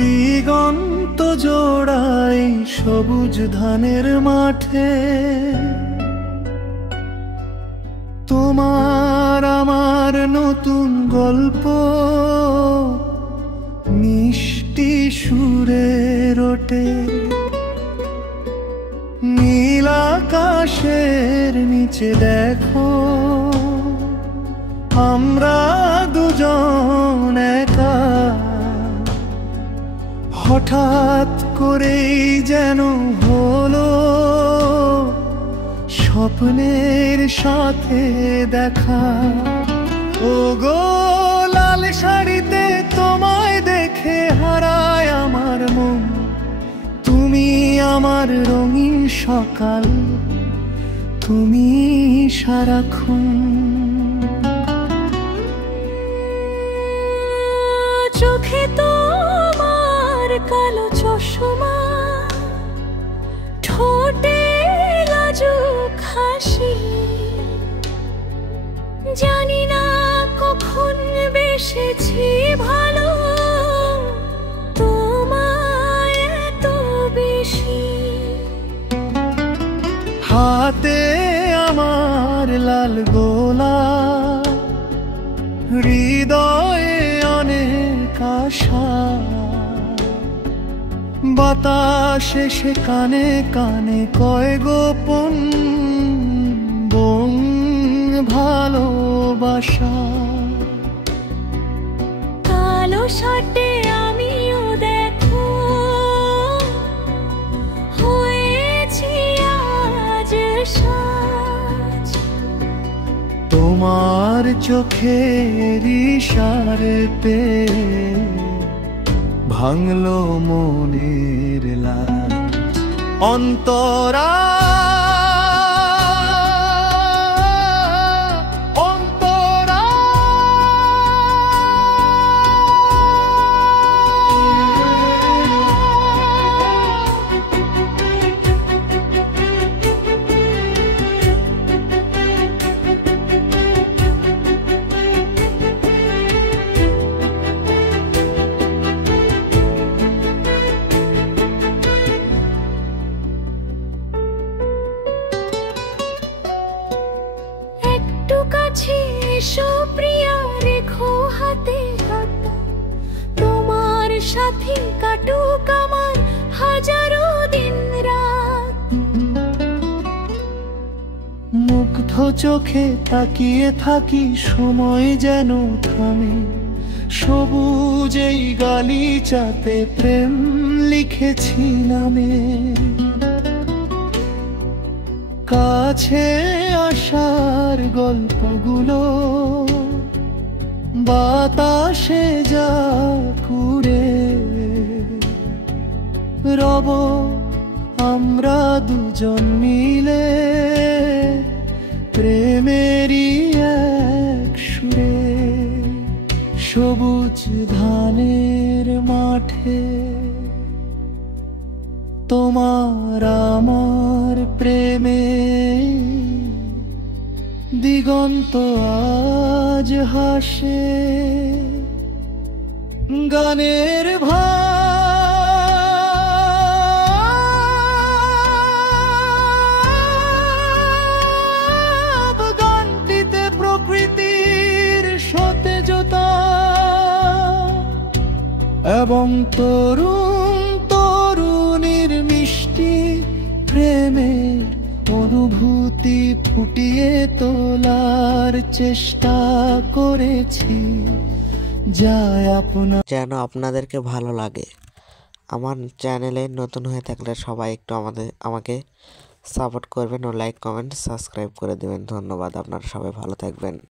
দিগন্ত জোড়াই সবুজ ধানের মাঠে তোমার আমার নতুন গল্প মিষ্টি সুরে রোটে। নীল আকাশের নিচে দেখো আমরা দুজন একা, হঠাৎ করেই যেন হলো স্বপ্নের সাথে দেখা। ও গো লাল শাড়িতে তোমায় দেখে হারায় আমার মন, তুমি আমার রঙিন সকাল, তুমি সারাক্ষণ। চোখে তোমার কালো চশমা, ঠোঁটে লাজুক হাসি, জানি না কখন বেসেছি ভালো তোমায় এত বেশি। হাতে আমার লাল গোলা, হৃদয়ে অনেক আশা, বাতাসে সে কানে কানে কয় গোপন বন ভালোবাসা। কালো শার্টে আমিও দেখো হয়েছি আজ সাজ, তোমার চোখের ইশারাতে ভাঙলো মনের লাজ। অন্তরা প্রিয়া রেখো হাতে হাত, তোমার সাথে কাটুক আমার হাজারো দিন রাত। মুগ্ধ চোখে তাকিয়ে থাকি সময় যেন থামে, সবুজ এই গালিচাতে প্রেম লিখেছি নামে। কাছে আসার গল্পগুলো বাতাসে যা কুড়ে রব আমরা দুজন মিলে প্রেমেরই এক সুরে। সবুজ ধানের মাঠে তোমার আমার প্রেমে দিগন্ত আজ হাসে। গানের ভাব গানটিতে প্রকৃতির সতেজতা এবং তরুণীর মিষ্টি প্রেমের অনুভূতি ফুটিয়ে তোলার চেষ্টা করেছি। যেন আপনাদেরকে ভালো লাগে। আমার চ্যানেলে নতুন হয়ে থাকলে সবাই একটু আমাকে সাপোর্ট করবেন ও লাইক কমেন্ট সাবস্ক্রাইব করে দেবেন। ধন্যবাদ। আপনারা সবাই ভালো থাকবেন।